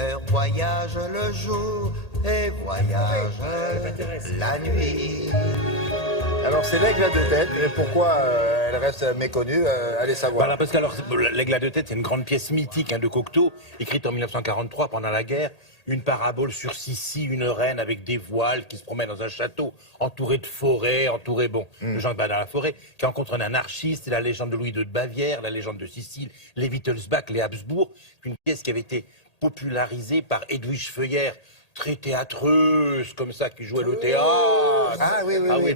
cœur voyage le jour et voyage la nuit. Alors c'est l'aigle à deux têtes, mais pourquoi elle reste méconnue, allez savoir. Voilà, parce que alors, l'aigle à deux têtes, c'est une grande pièce mythique de Cocteau, écrite en 1943 pendant la guerre. Une parabole sur Sissi, une reine avec des voiles qui se promène dans un château entouré de forêts, de gens qui battent dans la forêt, qui rencontre un anarchiste, la légende de Louis II de Bavière, la légende de Sicile, les Wittelsbach, les Habsbourg. Une pièce qui avait été popularisée par Edwige Feuillère, très théâtreuse, comme ça, qui jouait le théâtre. Ah oui, oui, oui.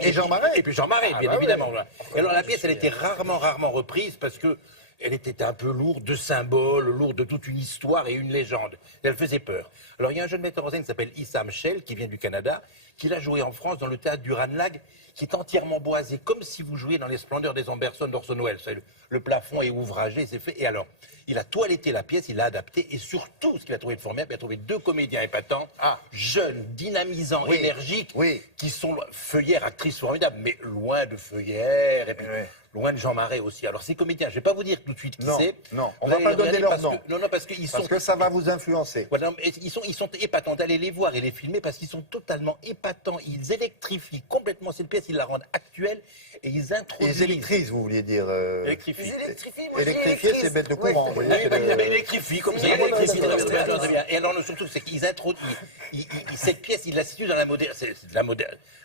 Et Jean Marais. Et puis Jean Marais, bien bah évidemment. oui. Voilà. Et alors la pièce, elle était rarement reprise parce que elle était un peu lourde de symboles, lourde de toute une histoire et une légende. Et elle faisait peur. Alors il y a un jeune metteur en scène qui s'appelle Issam Shell, qui vient du Canada, qui l'a joué en France dans le théâtre du Ranelagh, qui est entièrement boisé, comme si vous jouiez dans les splendeurs des Amberson d'Orson Welles. Le plafond est ouvragé, c'est fait. Et alors, il a toiletté la pièce, il l'a adapté, et surtout, ce qu'il a trouvé de formidable, il a trouvé deux comédiens épatants, jeunes, dynamisants, énergiques, qui sont Feuillère, actrice formidable, mais loin de Feuillère, et puis loin de Jean Marais aussi. Alors ces comédiens, je ne vais pas vous dire tout de suite qui c'est. Non, on ne va pas donner leur nom. Non, parce qu'ils sont... Parce que ça va vous influencer. Voilà, ils sont épatants. Allez les voir et les filmer parce qu'ils sont totalement épatants. Ils électrifient complètement cette pièce, ils la rendent actuelle et ils introduisent... Ils électrisent, vous vouliez dire. Électrifient. Électrifier, c'est bête de courant. Vous voyez, électrifient, comme ça. Très bien. Et alors, surtout, c'est qu'ils introduisent... Cette pièce, ils la situent dans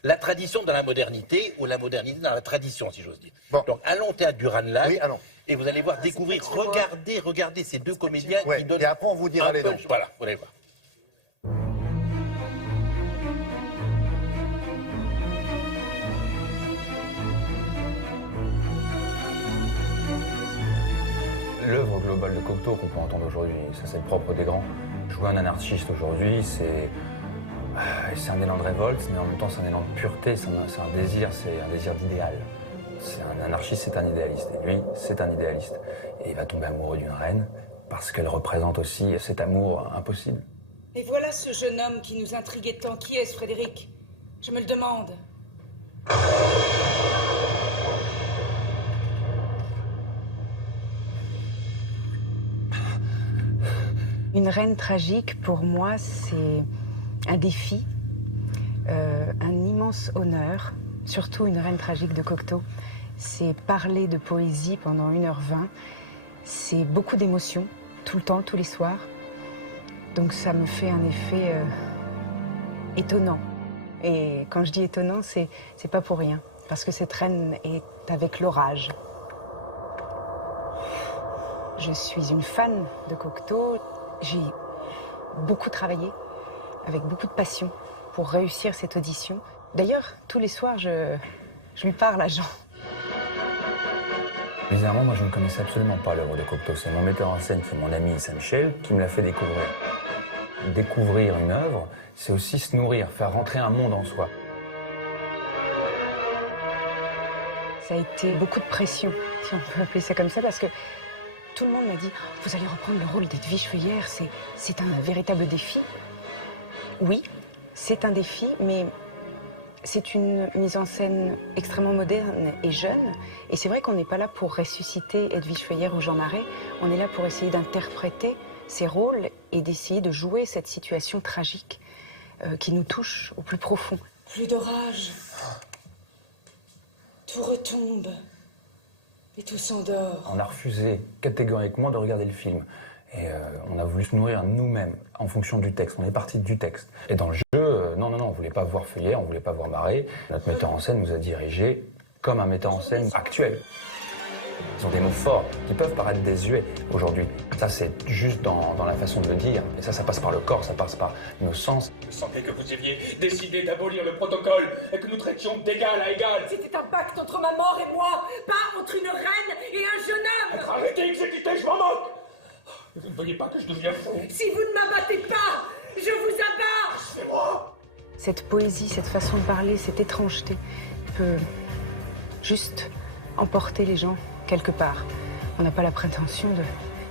la tradition dans la modernité ou la modernité dans la tradition, si j'ose dire. Bon. Donc, allons au théâtre du Ranelagh. Oui, allons. Et vous allez voir, découvrir, regardez ces deux comédiens qui donnent... Et après, on vous dira les noms. Voilà, vous allez voir. L'œuvre globale de Cocteau qu'on peut entendre aujourd'hui, ça c'est le propre des grands. Jouer un anarchiste aujourd'hui, c'est un élan de révolte, mais en même temps c'est un élan de pureté, c'est un désir d'idéal. C'est un anarchiste, c'est un idéaliste. Et lui, c'est un idéaliste. Et il va tomber amoureux d'une reine parce qu'elle représente aussi cet amour impossible. Et voilà ce jeune homme qui nous intriguait tant. Qui est-ce, Frédéric? Je me le demande. Une reine tragique, pour moi, c'est un défi, un immense honneur, surtout une reine tragique de Cocteau. C'est parler de poésie pendant 1h20, c'est beaucoup d'émotions, tout le temps, tous les soirs. Donc ça me fait un effet étonnant. Et quand je dis étonnant, c'est pas pour rien, parce que cette reine est avec l'orage. Je suis une fan de Cocteau. J'ai beaucoup travaillé, avec beaucoup de passion, pour réussir cette audition. D'ailleurs, tous les soirs, je lui parle à Jean. Bizarrement, moi je ne connaissais absolument pas l'œuvre de Cocteau. C'est mon metteur en scène, qui est mon ami Issam Shell, qui me l'a fait découvrir. Découvrir une œuvre, c'est aussi se nourrir, faire rentrer un monde en soi. Ça a été beaucoup de pression, si on peut appeler ça comme ça, parce que tout le monde m'a dit « Vous allez reprendre le rôle d'Edwige Feuillère, c'est un véritable défi. » Oui, c'est un défi, mais c'est une mise en scène extrêmement moderne et jeune. Et c'est vrai qu'on n'est pas là pour ressusciter Edwige Feuillère ou Jean Marais. On est là pour essayer d'interpréter ces rôles et d'essayer de jouer cette situation tragique qui nous touche au plus profond. Plus d'orage. Tout retombe. Et tout s'endort. On a refusé catégoriquement de regarder le film. Et on a voulu se nourrir nous-mêmes en fonction du texte. On est parti du texte. Et dans le jeu, non, on voulait pas voir Feuillère, on voulait pas voir Marais. Notre metteur en scène nous a dirigés comme un metteur en scène actuel. Ils ont des mots forts qui peuvent paraître désuets aujourd'hui. Ça, c'est juste dans la façon de le dire. Et ça passe par le corps, ça passe par nos sens. Je sentais que vous aviez décidé d'abolir le protocole et que nous traitions d'égal à égal. C'était un pacte entre ma mort et moi, pas entre une reine et un jeune homme. Arrêtez d'exécuter, je m'en moque. Vous ne voyez pas que je deviens fou? Si vous ne m'abattez pas, je vous abats. C'est moi. Cette poésie, cette façon de parler, cette étrangeté peut juste emporter les gens quelque part. On n'a pas la prétention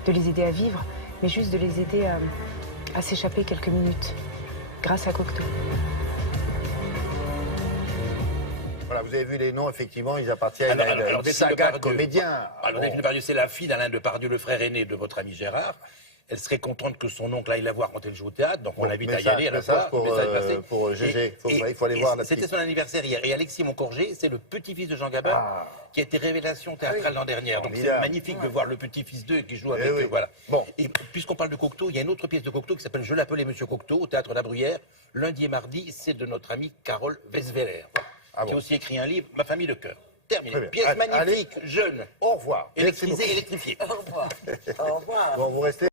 de les aider à vivre, mais juste de les aider à s'échapper quelques minutes, grâce à Cocteau. Voilà, vous avez vu les noms, effectivement, ils appartiennent à une saga de comédiens. Alors, Delphine Depardieu, c'est la fille d'Alain Depardieu, le frère aîné de votre ami Gérard. Elle serait contente que son oncle aille la voir quand elle joue au théâtre, donc on l'invite à y aller, à la message voir. Message passé. pour GG. Il faut aller Et voir la c'était petite. son anniversaire hier. Et Alexis Moncorgé, c'est le petit-fils de Jean Gabin, qui a été révélation théâtrale l'an dernier. Donc c'est Formidable. magnifique de voir le petit-fils d'eux qui joue avec oui. eux. Voilà. Bon. Et puisqu'on parle de Cocteau, il y a une autre pièce de Cocteau qui s'appelle Je l'appelais Monsieur Cocteau, au Théâtre La Bruyère, lundi et mardi. C'est de notre amie Carole Weisweller, qui a aussi écrit un livre, Ma famille de cœur. Terminé. Très bien. Pièce Allez, magnifique, jeune, Au revoir. Merci électrisée, beaucoup. électrifiée. Au revoir. Au revoir. Bon, vous restez.